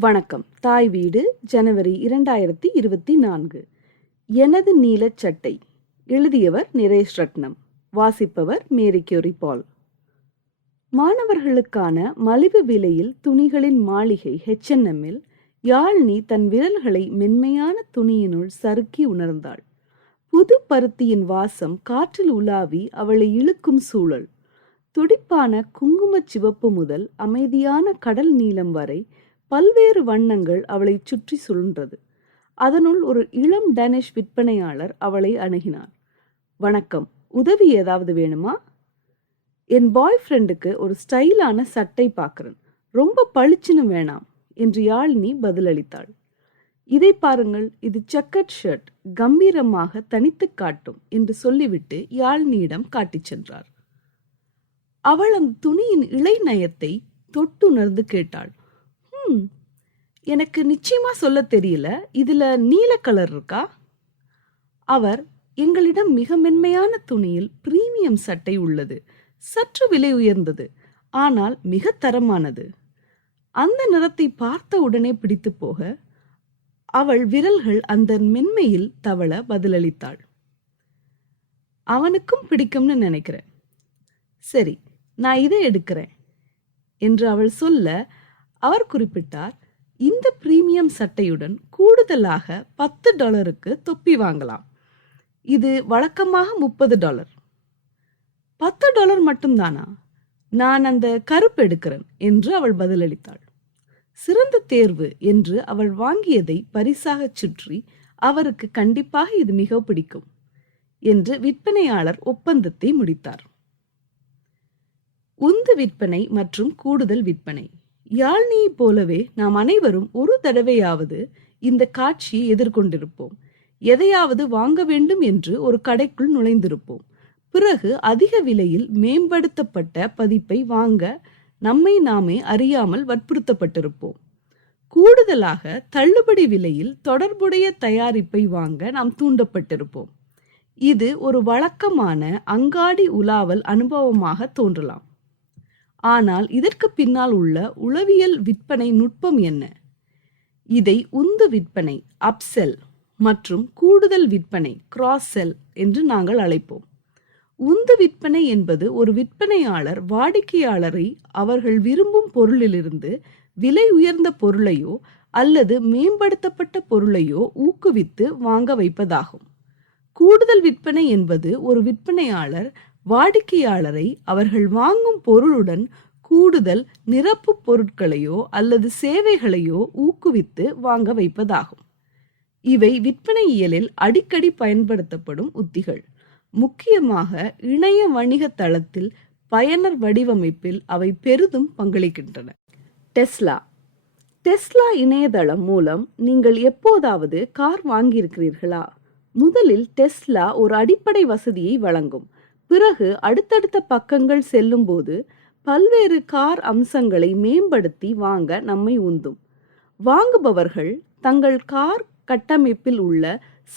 வணக்கம். தாய் வீடு ஜனவரி இரண்டாயிரத்தி இருபத்தி நான்கு. எனது நீலச் சட்டை. எழுதியவர் நிரேஷ் ரட்னம் வாசிப்பவர் மேரி கியூரி பால். மாணவர்களுக்கான மலிவு விலையில் துணிகளின் மாளிகை ஹெச்என்எம்மில் யாழ்னி தன் விரல்களை மென்மையான துணியினுள் சறுக்கி உணர்ந்தாள். புது பருத்தியின் வாசம் காற்றில் உலாவி அவளை இழுக்கும் சூழல். துடிப்பான குங்குமச் சிவப்பு முதல் அமைதியான கடல் நீளம் வரை பல்வேறு வண்ணங்கள் அவளை சுற்றி சுழன்றது அதனுள் ஒரு இளம் டேனிஷ் விற்பனையாளர் அவளை அணுகினார். வணக்கம் உதவி ஏதாவது வேணுமா? என் பாய் ஃப்ரெண்டுக்கு ஒரு ஸ்டைலான சட்டை பார்க்குறேன் ரொம்ப பளிச்சுன்னு வேணாம் என்று யாழினி பதிலளித்தாள். இதை பாருங்கள் இது செக்கட் ஷர்ட். கம்பீரமாக தனித்து காட்டும் என்று சொல்லிவிட்டு யாழினியிடம் காட்டிச் சென்றார். அவள் அந்த துணியின் இளை நயத்தை தொட்டுணர்ந்து கேட்டாள். எனக்கு நிச்சயமா சொல்ல தெரியல. இதுல நீல கலர் இருக்கா? அவர் எங்களிடம் மிக மென்மையான துணியில் பிரீமியம் சட்டை உள்ளது. சற்று விலை உயர்ந்தது ஆனால் மிக தரமானது. அந்த நிறத்தை பார்த்த உடனே பிடித்து போக அவள் விரல்கள் அந்த மென்மையில் தவள பதிலளித்தாள். அவனுக்கும் பிடிக்கும்னு நினைக்கிறேன். சரி நான் இதை எடுக்கிறேன் என்று அவள் சொல்ல அவர் குறிப்பிட்டார் இந்த பிரீமியம் சட்டையுடன் கூடுதலாக பத்து டாலருக்கு தொப்பி வாங்கலாம். இது வழக்கமாக முப்பது டாலர். பத்து டாலர் மட்டும்தானா? நான் அந்த கருப்பு எடுக்கிறேன் என்று அவள் பதிலளித்தாள். சிறந்த தேர்வு என்று அவள் வாங்கியதை பரிசாகச் சுற்றி அவருக்கு கண்டிப்பாக இது மிக பிடிக்கும் என்று விற்பனையாளர் ஒப்பந்தத்தை முடித்தார். உந்து விற்பனை மற்றும் கூடுதல் விற்பனை. யாழ்னியைப் போலவே நாம் அனைவரும் ஒரு தடவையாவது இந்த காட்சியை எதிர்கொண்டிருப்போம். எதையாவது வாங்க வேண்டும் என்று ஒரு கடைக்குள் நுழைந்திருப்போம். பிறகு அதிக விலையில் மேம்படுத்தப்பட்ட பதிப்பை வாங்க நம்மை நாமே அறியாமல் வற்புறுத்தப்பட்டிருப்போம். கூடுதலாக தள்ளுபடி விலையில் தொடர்புடைய தயாரிப்பை வாங்க நாம் தூண்டப்பட்டிருப்போம். இது ஒரு வழக்கமான அங்காடி உலாவல் அனுபவமாக தோன்றலாம். ஆனால் இதற்கு பின்னால் உள்ள உளவியல் விற்பனை நுட்பம் என்ன? இதை உந்து விற்பனை அப்செல் மற்றும் கூடுதல் விற்பனை கிராஸ் செல் என்று நாங்கள் அழைப்போம். உந்து விற்பனை என்பது ஒரு விற்பனையாளர் வாடிக்கையாளரை அவர்கள் விரும்பும் பொருளிலிருந்து விலை உயர்ந்த பொருளையோ அல்லது மேம்படுத்தப்பட்ட பொருளையோ ஊக்குவித்து வாங்க வைப்பதாகும். கூடுதல் விற்பனை என்பது ஒரு விற்பனையாளர் வாடிக்கையாளரை அவர்கள் வாங்கும் பொருளுடன் கூடுதல் நிரப்பு பொருட்களையோ அல்லது சேவைகளையோ ஊக்குவித்து வாங்க வைப்பதாகும். இவை விற்பனையியலில் அடிக்கடி பயன்படுத்தப்படும் உத்திகள். முக்கியமாக இணைய வணிக தளத்தில் பயனர் வடிவமைப்பில் அவை பெரிதும் பங்களிக்கின்றன. டெஸ்லா. டெஸ்லா இணையதளம் மூலம் நீங்கள் எப்போதாவது கார் வாங்கியிருக்கிறீர்களா? முதலில் டெஸ்லா ஒரு அடிப்படை வசதியை வழங்கும். பிறகு அடுத்தடுத்த பக்கங்கள் செல்லும்போது பல்வேறு கார் அம்சங்களை மேம்படுத்தி வாங்க நம்மை உந்தும். வாங்குபவர்கள் தங்கள் கார் கட்டமைப்பில் உள்ள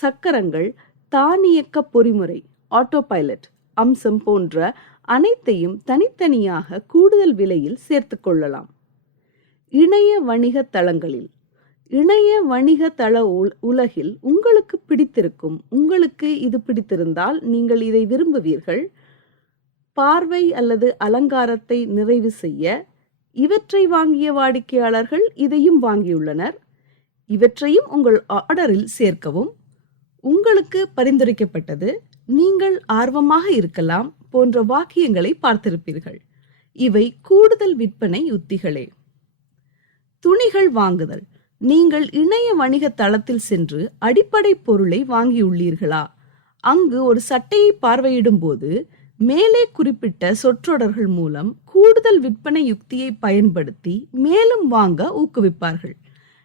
சக்கரங்கள் தானியக்க பொறிமுறை ஆட்டோ பைலட் அம்சம் போன்ற அனைத்தையும் தனித்தனியாக கூடுதல் விலையில் சேர்த்து கொள்ளலாம். இணைய வணிக தளங்களில் இணைய வணிக தள உல்- உலகில் உங்களுக்கு பிடித்திருக்கும் உங்களுக்கு இது பிடித்திருந்தால் நீங்கள் இதை விரும்புவீர்கள். பார்வை அல்லது அலங்காரத்தை நிறைவு செய்ய இவற்றை வாங்கிய வாடிக்கையாளர்கள் இதையும் வாங்கியுள்ளனர். இவற்றையும் உங்கள் ஆர்டரில் சேர்க்கவும். உங்களுக்கு பரிந்துரைக்கப்பட்டது நீங்கள் ஆர்வமாக இருக்கலாம் போன்ற வாக்கியங்களை பார்த்திருப்பீர்கள். இவை கூடுதல் விற்பனை உத்திகளே. துணிகள் வாங்குதல். நீங்கள் இணைய வணிக தளத்தில் சென்று அடிப்படை பொருளை வாங்கியுள்ளீர்களா? அங்கு ஒரு சட்டையை பார்வையிடும் போது மேலே குறிப்பிட்ட சொற்றொடர்கள் மூலம் கூடுதல் விற்பனை யுக்தியை பயன்படுத்தி மேலும் வாங்க ஊக்குவிப்பார்கள்.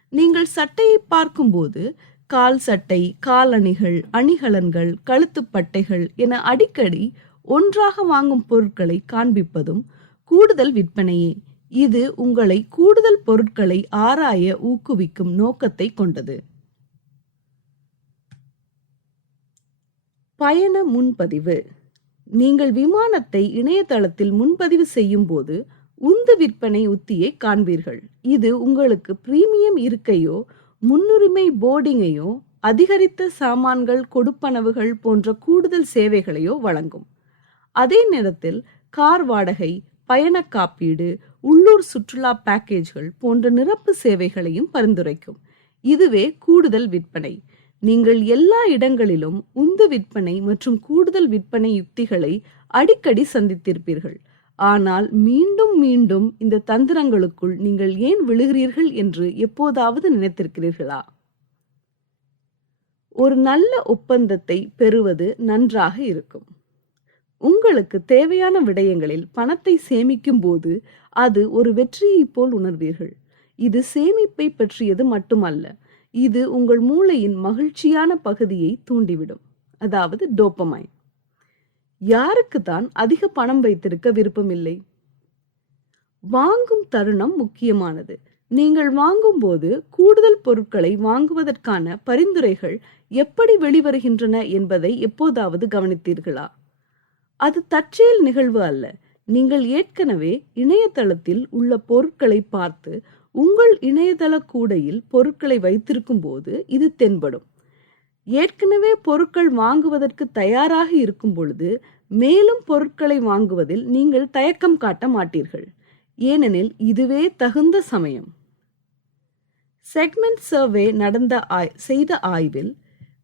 நீங்கள் சட்டையை பார்க்கும்போது கால் சட்டை காலணிகள் அணிகலன்கள் கழுத்துப் பட்டைகள் என அடிக்கடி ஒன்றாக வாங்கும் பொருட்களை காண்பிப்பதும் கூடுதல் விற்பனையே. இது உங்களை கூடுதல் பொருட்களை ஆராய ஊக்குவிக்கும் நோக்கத்தை கொண்டது. பயண முன்பதிவு. நீங்கள் விமானத்தை இணையதளத்தில் முன்பதிவு செய்யும் போது உந்து விற்பனை உத்தியை காண்பீர்கள். இது உங்களுக்கு பிரீமியம் இருக்கையோ முன்னுரிமை போர்டிங்கையோ அதிகரித்த சாமான்கள் கொடுப்பனவுகள் போன்ற கூடுதல் சேவைகளையோ வழங்கும். அதே நேரத்தில் கார் வாடகை பயண காப்பீடு உள்ளூர் சுற்றுலா பேக்கேஜ்கள் போன்ற நிரப்பு சேவைகளையும் பரிந்துரைக்கும். இதுவே கூடுதல் விற்பனை. நீங்கள் எல்லா இடங்களிலும் உந்து விற்பனை மற்றும் கூடுதல் விற்பனை யுக்திகளை அடிக்கடி சந்தித்திருப்பீர்கள். ஆனால் மீண்டும் மீண்டும் இந்த தந்திரங்களுக்குள் நீங்கள் ஏன் விழுகிறீர்கள் என்று எப்போதாவது நினைத்திருக்கிறீர்களா? ஒரு நல்ல ஒப்பந்தத்தை பெறுவது நன்றாக இருக்கும். உங்களுக்கு தேவையான விடயங்களில் பணத்தை சேமிக்கும் போது அது ஒரு வெற்றியைப் போல் உணர்வீர்கள். இது சேமிப்பை பற்றியது மட்டுமல்ல இது உங்கள் மூளையின் மகிழ்ச்சியான பகுதியை தூண்டிவிடும். அதாவது டோப்பமைன். யாருக்கு தான் அதிக பணம் வைத்திருக்க விருப்பமில்லை? வாங்கும் தருணம் முக்கியமானது. நீங்கள் வாங்கும்போது கூடுதல் பொருட்களை வாங்குவதற்கான பரிந்துரைகள் எப்படி வெளிவருகின்றன என்பதை எப்போதாவது கவனித்தீர்களா? அது தற்செயல் நிகழ்வு அல்ல. நீங்கள் ஏற்கனவே இணையதளத்தில் உள்ள பொருட்களை பார்த்து உங்கள் இணையதள கூடையில் பொருட்களை வைத்திருக்கும் போது இது தென்படும். ஏற்கனவே பொருட்கள் வாங்குவதற்கு தயாராக இருக்கும் பொழுது மேலும் பொருட்களை வாங்குவதில் நீங்கள் தயக்கம் காட்ட மாட்டீர்கள். ஏனெனில் இதுவே தகுந்த சமயம். செக்மெண்ட் சர்வே நடந்த ஆய் செய்த ஆய்வில்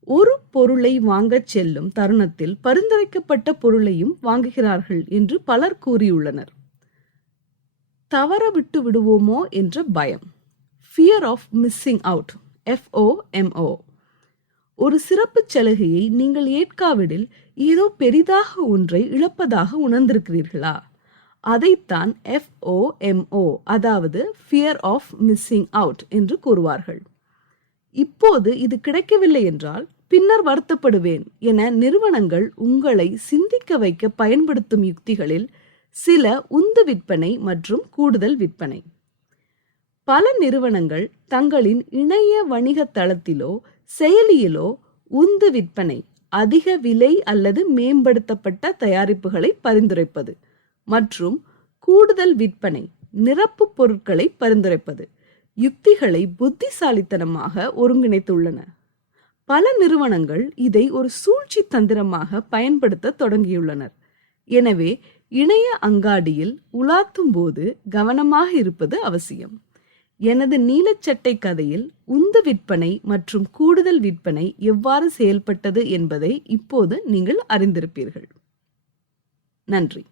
ஒரு பொருளை வாங்கச் செல்லும் தருணத்தில் பரிந்துரைக்கப்பட்ட பொருளையும் வாங்குகிறார்கள் என்று பலர் கூறியுள்ளனர். தவற விட்டு விடுவோமோ என்ற பயம். Fear of missing out FOMO ஒரு சிறப்பு சலுகையை நீங்கள் ஏற்காவிடில் ஏதோ பெரிதாக ஒன்றை இழப்பதாக உணர்ந்திருக்கிறீர்களா? அதைத்தான் எஃப்ஓஎம்ஓ அதாவது ஃபியர் ஆஃப் மிஸ்ஸிங் அவுட் என்று கூறுவார்கள். இப்போது இது கிடைக்கவில்லை என்றால் பின்னர் வருத்தப்படுவேன் என நிறுவனங்கள் உங்களை சிந்திக்க வைக்க பயன்படுத்தும் யுக்திகளில் சில உந்து விற்பனை மற்றும் கூடுதல் விற்பனை. பல நிறுவனங்கள் தங்களின் இணைய வணிக தளத்திலோ செயலியிலோ உந்து விற்பனை அதிக விலை அல்லது மேம்படுத்தப்பட்ட தயாரிப்புகளை பரிந்துரைப்பது மற்றும் கூடுதல் விற்பனை நிரப்பு பொருட்களை பரிந்துரைப்பது யுக்திகளை புத்திசாலித்தனமாக ஒருங்கிணைத்துள்ளன. பல நிறுவனங்கள் இதை ஒரு சூழ்ச்சி தந்திரமாக பயன்படுத்த தொடங்கியுள்ளனர். எனவே இணைய அங்காடியில் உலாத்தும் போது கவனமாக இருப்பது அவசியம். எனது நீலச்சட்டை கதையில் உந்து விற்பனை மற்றும் கூடுதல் விற்பனை எவ்வாறு செயல்பட்டது என்பதை இப்போது நீங்கள் அறிந்திருப்பீர்கள். நன்றி.